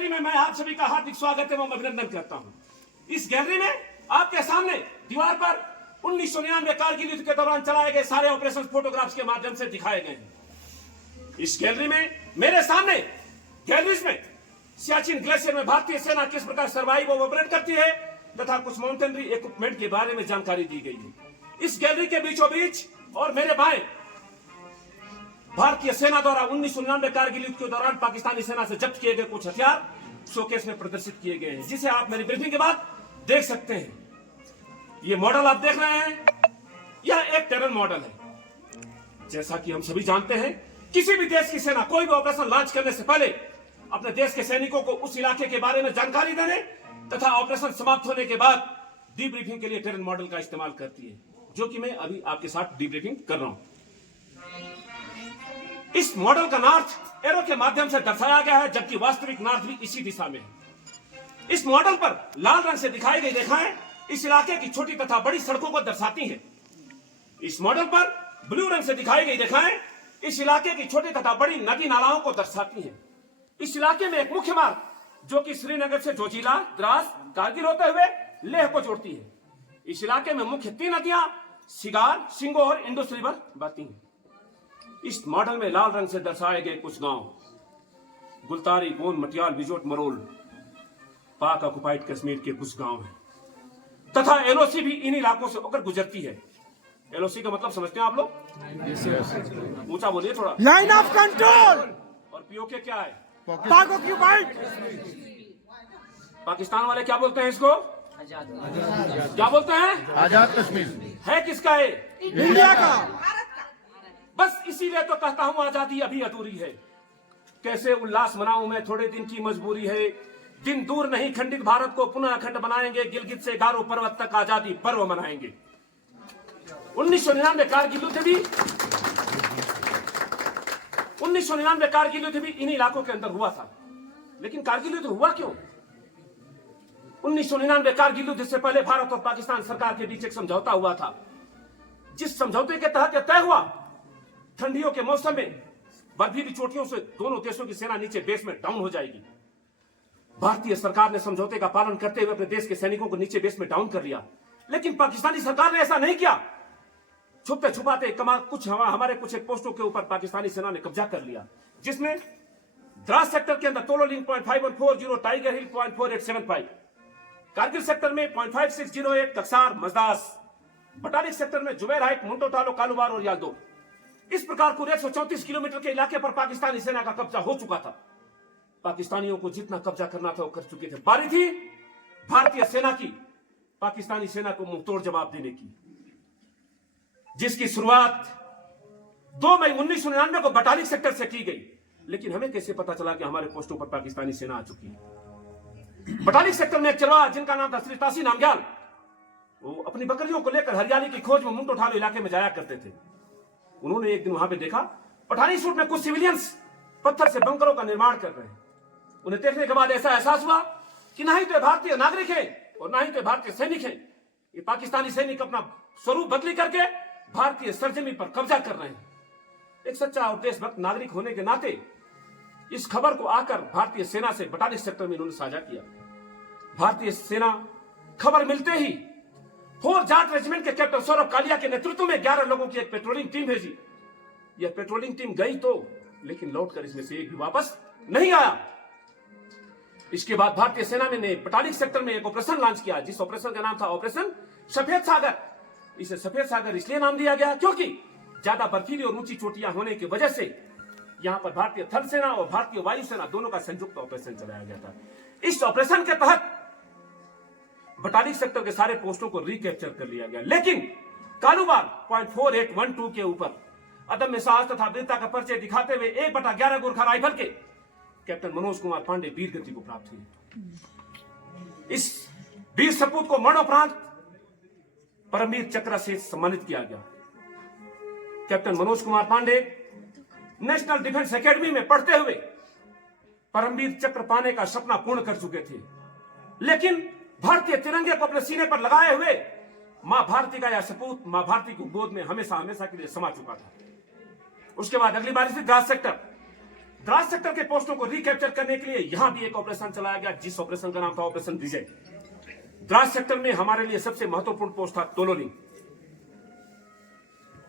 Gallery में मैं आप सभी का हार्दिक स्वागत एवं अभिनंदन करता हूं। इस गैलरी में आपके सामने दीवार पर 1999 कारगिल युद्ध के दौरान चलाए गए सारे ऑपरेशन फोटोग्राफ्स के माध्यम से दिखाए गए हैं। इस गैलरी में मेरे सामने गैलरीज में सियाचिन ग्लेशियर में भारतीय सेना किस प्रकार सर्वाइव और ऑपरेट करती है तथा कुछ माउंटेनरी इक्विपमेंट के बारे में जानकारी दी गई है। इस गैलरी के बीचों बीच और मेरे बाएं भारतीय सेना द्वारा 1999 कारगिल युद्ध के दौरान पाकिस्तानी सेना से जब्त किए गए कुछ हथियार शोकेस में प्रदर्शित किए गए हैं, जिसे आप मेरी ब्रीफिंग के बाद देख सकते हैं। ये मॉडल आप देख रहे हैं, यह एक टेरर मॉडल है। जैसा कि हम सभी जानते हैं, किसी भी देश की सेना कोई भी ऑपरेशन लॉन्च करने से पहले अपने देश के सैनिकों को उस इलाके के बारे में जानकारी देने तथा ऑपरेशन समाप्त होने के बाद डीब्रीफिंग के लिए टेरर मॉडल का इस्तेमाल करती है, जो कि मैं अभी आपके साथ डीब्रीफिंग कर रहा हूं। इस मॉडल का नॉर्थ एरो के माध्यम से दर्शाया गया है, जबकि वास्तविक नॉर्थ भी इसी दिशा में है। इस मॉडल पर लाल रंग से दिखाई गई रेखाएं इस इलाके की छोटी तथा बड़ी सड़कों को दर्शाती हैं। इस मॉडल पर ब्लू रंग से दिखाई गई रेखाएं इस इलाके की छोटी तथा बड़ी नदी नालाओं को दर्शाती हैं। इस इलाके में एक मुख्य मार्ग जो कि श्रीनगर से जोजिला, द्रास, कारगिल होते हुए लेह को जोड़ती है। इस इलाके में मुख्य 3 नदियां सिगार, शिंगो और इंडस रिवर बहती हैं। इस मॉडल में लाल रंग से दर्शाए गए कुछ गांव गुलतारी, गोंद, मटियाल, बिजोट, मरोल पाक ऑक्युपाइड कश्मीर के कुछ गांव हैं तथा एलओसी भी इन इलाकों से होकर गुजरती है। एलओसी का मतलब समझते हैं आप लोग? ऊंचा बोलिए थोड़ा। Line of control. और पीओके क्या है? पाक ऑक्युपाइड। पाकिस्तान वाले क्या बोलते हैं इसको? क्या बोलते हैं? आजाद कश्मीर। है किसका है? इंडिया का। बस इसीलिए तो कहता हूं आजादी अभी अधूरी है। कैसे उल्लास मनाऊं मैं, थोड़े दिन की मजबूरी है। दिन दूर नहीं, खंडित भारत को पुनः अखंड बनाएंगे। गिलगित से गारो पर्वत तक आजादी पर्व मनाएंगे। 1999 कारगिल युद्ध भी 1999 कारगिल युद्ध भी इन इलाकों के अंदर हुआ था। लेकिन कारगिल युद्ध हुआ क्यों? 1999 कारगिल युद्ध से पहले भारत और पाकिस्तान सरकार के बीच एक समझौता हुआ था, जिस समझौते के तहत यह तय हुआ ठंडियों के मौसम में बर्फीली चोटियों से दोनों देशों की सेना नीचे बेस में डाउन हो जाएगी। भारतीय सरकार ने समझौते का पालन करते हुए अपने देश के सैनिकों को नीचे बेस में डाउन कर लिया, लेकिन पाकिस्तानी सरकार ने ऐसा नहीं किया। छुपते छुपाते हमारे कुछ एक पोस्टों के ऊपर पाकिस्तानी सेना ने कब्जा कर लिया, जिसमें द्रास सेक्टर के अंदर तोलो लिंक 0.5140, टाइगर हिल 0.4875, कारगिल सेक्टर में 0.5608, कक्सार, मजदास, बटालिक सेक्टर में जुबैर हाइट, मुंटो टालो, कालूबार और यालदो। इस प्रकार कुल 134 किलोमीटर के इलाके पर पाकिस्तानी सेना का कब्जा हो चुका था। पाकिस्तानियों को जितना कब्जा करना था वो कर चुके थे। बारी थी भारतीय सेना की पाकिस्तानी सेना को मुंहतोड़ जवाब देने की, जिसकी शुरुआत 2 मई 1999 को बटालिक सेक्टर से की गई। लेकिन हमें कैसे पता चला कि हमारे पोस्टों पर पाकिस्तानी सेना आ चुकी है? बटालिक सेक्टर में एक चरवाहा जिनका नाम था श्री तासी नामग्याल, वो अपनी बकरियों को लेकर हरियाली की खोज में मुंटो ठालो इलाके में जाया करते थे। उन्होंने एक दिन वहां पे देखा पठानी सूट में कुछ सिविलियंस पत्थर से बंकरों का निर्माण कर रहे हैं। उन्हें देखने के बाद ऐसा एहसास हुआ कि ना ही तो भारतीय नागरिक है और ना ही तो भारतीय सैनिक है। ये पाकिस्तानी सैनिक अपना स्वरूप बदली करके भारतीय सरजमी पर कब्जा कर रहे हैं। एक सच्चा और देशभक्त नागरिक होने के नाते इस खबर को आकर भारतीय सेना से बटालिक सेक्टर में इन्होंने साझा किया। भारतीय सेना खबर मिलते ही फोर जाट रेजिमेंट के कैप्टन सौरभ कालिया के नेतृत्व में 11 लोगों की एक पेट्रोलिंग टीम भेजी। यह पेट्रोलिंग टीम गई तो, लेकिन लौटकर इसमें से एक भी वापस नहीं आया। इसके बाद भारतीय सेना ने बटालिक सेक्टर में एक ऑपरेशन लॉन्च किया, जिस ऑपरेशन का नाम था ऑपरेशन सफेद सागर। इसे सफेद सागर इसलिए नाम दिया गया क्योंकि ज्यादा बर्फीली और ऊंची चोटियां होने की वजह से यहां पर भारतीय थल सेना और भारतीय वायुसेना दोनों का संयुक्त ऑपरेशन चलाया गया था। इस ऑपरेशन के तहत बटालिक सेक्टर के सारे पोस्टों को रिकैप्चर कर लिया गया, लेकिन कालूबार 0.4812 के ऊपर अदम्य साहस तथा वीरता का परिचय दिखाते हुए 1/11 गोरखा राइफल के कैप्टन मनोज कुमार पांडे वीर गति को प्राप्त हुई। इस वीर सपूत को मरणोपरांत परमवीर चक्र से सम्मानित किया गया। Captain Manoj Kumar Pandey National Defence Academy में पढ़ते हुए परमवीर चक्र पाने का सपना पूर्ण कर चुके थे, लेकिन भारतीय तिरंगे को अपने सीने पर लगाए हुए मां भारती का यह सपूत मां भारती की गोद में हमेशा हमेशा के लिए समा चुका था। उसके बाद अगली बार द्रास सेक्टर द्रास सेक्टर के पोस्टों को रिकैप्चर करने के लिए यहां भी एक ऑपरेशन चलाया गया, जिस ऑपरेशन का नाम था ऑपरेशन विजय। द्रास सेक्टर में हमारे लिए सबसे महत्वपूर्ण पोस्ट था तोलोलिंग।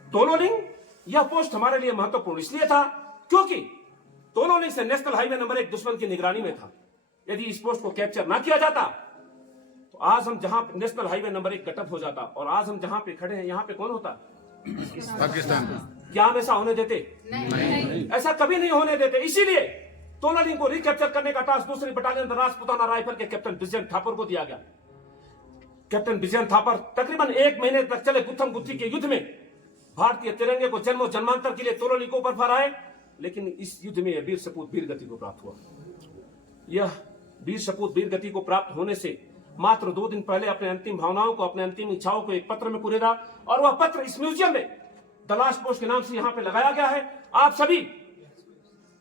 तोलोलिंग यह पोस्ट हमारे लिए महत्वपूर्ण इसलिए था क्योंकि तोलोलिंग से नेशनल हाईवे नंबर 1 दुश्मन की निगरानी में था। यदि इस पोस्ट को कैप्चर ना किया जाता तो आज हम जहां नेशनल हाईवे नंबर 1 गटअप हो जाता, और आज हम जहां पे खड़े हैं यहां पे कौन होता? पाकिस्तान। क्या हम ऐसा होने देते? नहीं। ऐसा कभी नहीं होने देते। इसीलिए तोलोलिंग को रिकैप्चर करने का टास्क 2री बटालियन राजपुताना राइफल के कैप्टन विजयन थापर को दिया गया। कैप्टन विजयन थापर तकरीबन 1 महीने तक चले गुत्थम गुत्थी के युद्ध में भारतीय तिरंगे को जन्मों जन्मांतर के लिए तोलोलिंग को ऊपर फहराए, लेकिन इस युद्ध में यह वीर सपूत वीर गति को प्राप्त हुआ। यह वीर सपूत वीर गति को प्राप्त होने से मात्र 2 दिन पहले अपने अंतिम भावनाओं को, अपने अंतिम इच्छाओं को एक पत्र में पुरेदा, और वह पत्र इस म्यूजियम में द लास्ट पोस्ट के नाम से यहां पे लगाया गया है। आप सभी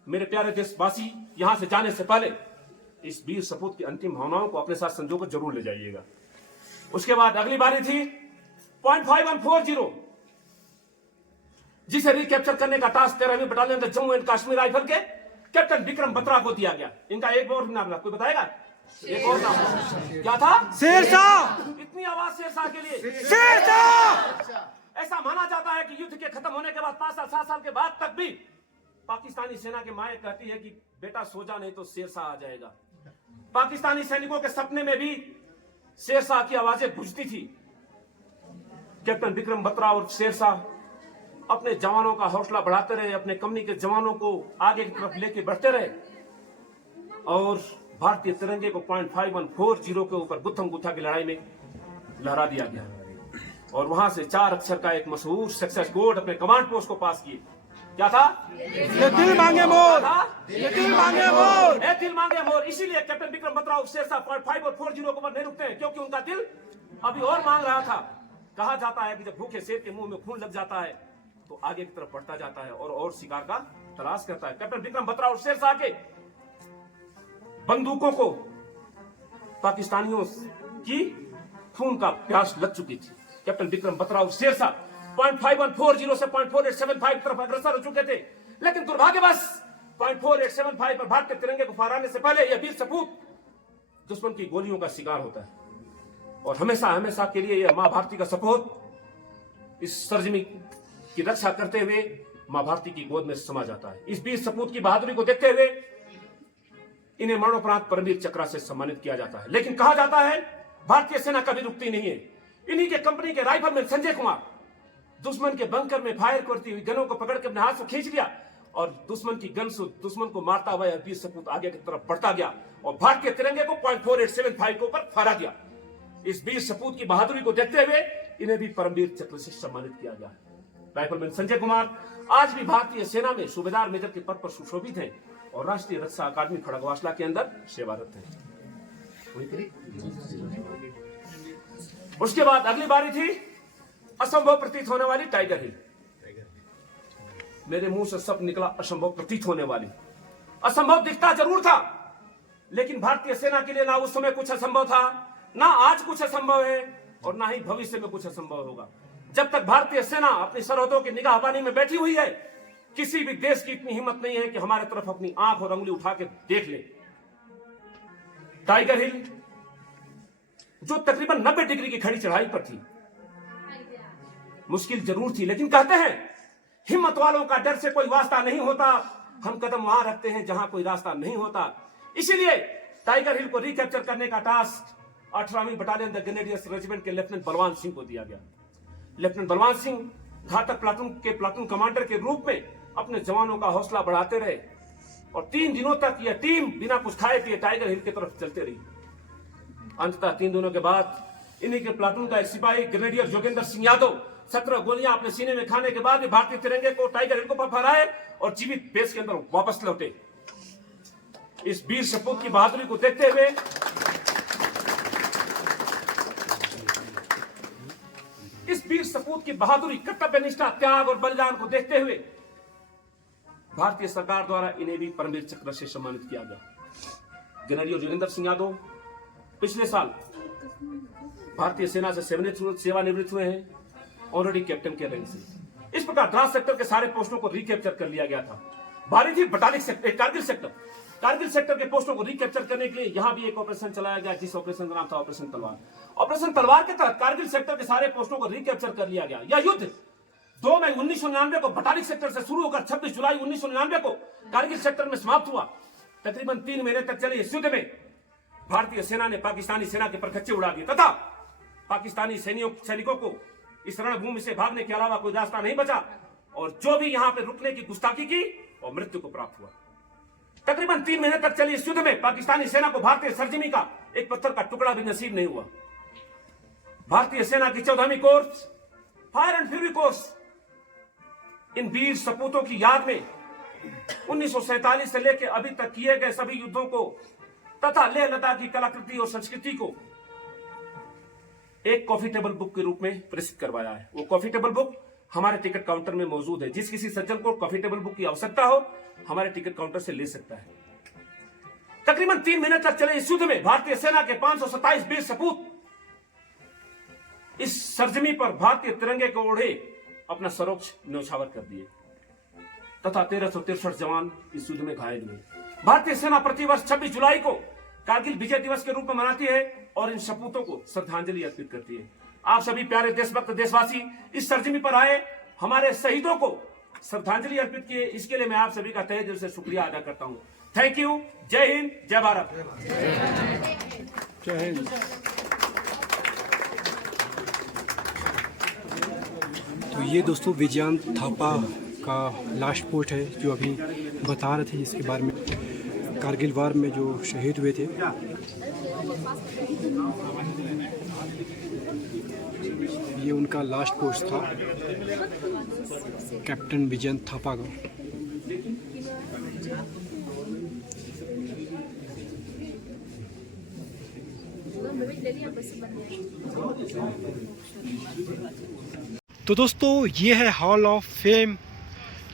मेरे प्यारे देशवासी यहां से जाने से पहले इस वीर सपूत की अंतिम भावनाओं को अपने साथ संजोकर जरूर ले जाइएगा। उसके बाद अगली बारी थी .5140, जिसे रिकैप्चर करने का टास्क 13वीं battalion Jammu and Kashmir rifle के कैप्टन विक्रम बत्रा को दिया गया। इनका एक और नाम कोई बताएगा? एक और नाम क्या था? शेरशाह। इतनी आवाज शेरशाह के लिए। शेरशाह। ऐसा माना जाता है कि युद्ध के खत्म होने के बाद 5 साल 7 साल के बाद तक भी पाकिस्तानी सेना के माए कहती है कि बेटा सो जा नहीं तो शेरशाह आ जाएगा। पाकिस्तानी सैनिकों के सपने में भी शेरशाह की आवाजें गूंजती थी। कैप्टन विक्रम बत्रा और शेरशाह अपने जवानों का हौसला बढ़ाते रहे, अपने कंपनी के जवानों को आगे की तरफ लेके बढ़ते रहे, और भारतीय तिरंगे को .5140 के ऊपर गुत्थम गुत्था की लड़ाई में लहरा दिया गया, और वहां से 4 अक्षर का एक मशहूर सक्सेस कोड अपने कमांड पोस्ट को पास किए। क्या था? ये दिल मांगे मोर। ये दिल मांगे मोर। ये दिल मांगे मोर। इसीलिए कैप्टन विक्रम बत्रा और शेरशाह .5140 के ऊपर नहीं रुकते हैं, क्योंकि उनका दिल अभी और मांग रहा था। कहा जाता है कि जब भूखे शेर के मुंह में खून लग जाता है तो आगे की तरफ बढ़ता जाता है और शिकार का तलाश करता है। कैप्टन विक्रम बत्रा और शेरशाह के बंदूकों को पाकिस्तानियों की खून का प्यास लग चुकी थी। कैप्टन विक्रम बत्रा और शेरशाह .5140 से .4875 तरफ अग्रसर हो चुके थे, लेकिन दुर्भाग्यवश .4875 पर भारतीय तिरंगे को फहराने से पहले यह वीर सपूत दुश्मन की गोलियों का शिकार होता है, और हमेशा हमेशा के लिए यह मां भारती का सपूत इस सरजमी की रक्षा करते हुए मां भारती की गोद में समा जाता है। इस वीर सपूत की बहादुरी को देखते हुए इन्हें मरणोपरांत परमवीर चक्र से सम्मानित किया जाता है। लेकिन कहा जाता है भारतीय सेना कभी रुकती नहीं है। इन्हीं के कंपनी के राइफलमैन संजय कुमार दुश्मन के बंकर में फायर करती हुई गनों को पकड़ के अपने हाथ से खींच लिया, और दुश्मन की गन से दुश्मन को मारता हुआ वीर सपूत आगे की तरफ बढ़ता गया और भारतीय तिरंगे को .4875 के ऊपर फहरा दिया। इस वीर सपूत की बहादुरी को देखते हुए इन्हें भी परमवीर चक्र से सम्मानित किया गया। राइफलमैन संजय कुमार आज भी भारतीय सेना में सूबेदार मेजर के पद पर सुशोभित हैं और राष्ट्रीय रक्षा अकादमी खड़गवासला के अंदर सेवारत हैं। उसके बाद अगली बारी थी असंभव प्रतीत होने वाली टाइगर हिल। मेरे मुंह से सब निकला असंभव प्रतीत होने वाली। असंभव दिखता जरूर था, लेकिन भारतीय सेना के लिए ना उस समय कुछ असंभव था, ना आज कुछ असंभव है, और ना ही भविष्य में कुछ असंभव होगा। जब तक भारतीय सेना अपनी सरहदों की निगाहबानी में बैठी हुई है, किसी भी देश की इतनी हिम्मत नहीं है कि हमारे तरफ अपनी आंख और उंगली उठा के देख ले। टाइगर हिल जो तकरीबन 90 डिग्री की खड़ी चढ़ाई पर थी, मुश्किल जरूर थी, लेकिन कहते हैं हिम्मत वालों का डर से कोई वास्ता नहीं होता। हम कदम वहां रखते हैं जहां कोई रास्ता नहीं होता। इसीलिए टाइगर हिल को रिकैप्चर करने का टास्क 18वीं बटालियन द ग्रेनेडियर्स रेजिमेंट के लेफ्टिनेंट बलवान सिंह को दिया गया। लेफ्टिनेंट बलवान सिंह घातक प्लाटून कमांडर के रूप में अपने जवानों का हौसला बढ़ाते रहे, और 3 दिनों तक यह टीम बिना कुछ खाए पिए टाइगर हिल की तरफ चलते रही। अंततः 3 दिनों के बाद इन्हीं के प्लाटून का एक सिपाही ग्रेनेडियर जोगेंद्र सिंह यादव 17 गोलियां अपने सीने में खाने के बाद भी भारतीय तिरंगे को टाइगर हिल को फहराए और जीवित बेस के अंदर वापस लौटे। इस वीर सपूत की बहादुरी को देखते हुए इस वीर सपूत की बहादुरी, कर्तव्य निष्ठा, त्याग और बलिदान को देखते हुए भारतीय सरकार द्वारा इन्हें भी परमवीर चक्र से सम्मानित किया गया। ग्रेनेडियर जोगेंद्र सिंह यादव पिछले साल भारतीय सेना से सेवानिवृत्त हुए हैं, ऑनरेडी कैप्टन के रैंक से। इस प्रकार द्रास सेक्टर के सारे पोस्टों को रिकैप्चर कर लिया गया था। बारी थी बटालिक सेक्टर, कारगिल सेक्टर के पोस्टों को रिकैप्चर करने के लिए यहां भी एक ऑपरेशन चलाया गया, जिस ऑपरेशन का नाम था ऑपरेशन तलवार। ऑपरेशन तलवार के तहत कारगिल सेक्टर के सारे पोस्टों को रिकैप्चर कर लिया गया। यह युद्ध 2 मई 1999 को बटालिक सेक्टर से शुरू होकर 26 जुलाई 1999 को कारगिल सेक्टर में समाप्त हुआ। तकरीबन 3 महीने तक चले इस युद्ध में भारतीय सेना ने पाकिस्तानी सेना के परखच्चे उड़ा दिए तथा पाकिस्तानी सैनिकों को इस रणभूमि से भागने के अलावा कोई रास्ता नहीं बचा, और जो भी यहां पर रुकने की गुस्ताखी की और मृत्यु को प्राप्त हुआ। तकरीबन 3 महीने तक चली इस युद्ध में पाकिस्तानी सेना को भारतीय सरजमी का एक पत्थर का टुकड़ा भी नसीब नहीं हुआ। भारतीय सेना की 14वीं corps, fire and fury corps, इन वीर सपूतों की याद में 1947 से लेकर अभी तक किए गए सभी युद्धों को तथा लेह लद्दाख की कलाकृति और संस्कृति को एक कॉफी टेबल बुक के रूप में प्रसिद्ध करवाया है। वो कॉफी टेबल बुक हमारे टिकट काउंटर में मौजूद है। जिस किसी सज्जन को कॉफी टेबल बुक की आवश्यकता हो हमारे टिकट काउंटर से ले सकता है। तकरीबन 3 महीने तक चले इस युद्ध में भारतीय सेना के 527 वीर सपूत इस सरजमी पर भारतीय तिरंगे को ओढ़े अपना सर्वोच्च न्यौछावर कर दिए तथा 1363 जवान इस युद्ध में घायल हुए। भारतीय सेना प्रतिवर्ष 26 जुलाई को कारगिल विजय दिवस के रूप में मनाती है और इन सपूतों को श्रद्धांजलि अर्पित करती है। आप सभी प्यारे देशभक्त देशवासी इस सरजमी पर आए, हमारे शहीदों को श्रद्धांजलि अर्पित किए, इसके लिए मैं आप सभी का तहे दिल से शुक्रिया अदा करता हूं। Thank you. जय हिंद, जय भारत। जय हिंद। तो ये दोस्तों विजयंत थापा का लास्ट पोस्ट है जो अभी बता रहे थे, जिसके बारे में कारगिल वार में जो शहीद हुए थे। ये उनका लास्ट पोस्ट था, कैप्टन विजयंत थापा का। तो दोस्तों ये है हॉल ऑफ फेम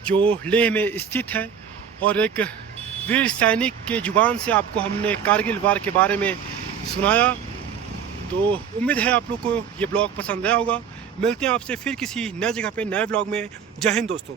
जो लेह में स्थित है, और एक वीर सैनिक के जुबान से आपको हमने कारगिल वार के बारे में सुनाया। तो उम्मीद है आप लोग को ये ब्लॉग पसंद आया होगा। मिलते हैं आपसे फिर किसी नए जगह पे नए ब्लॉग में। जय हिंद दोस्तों।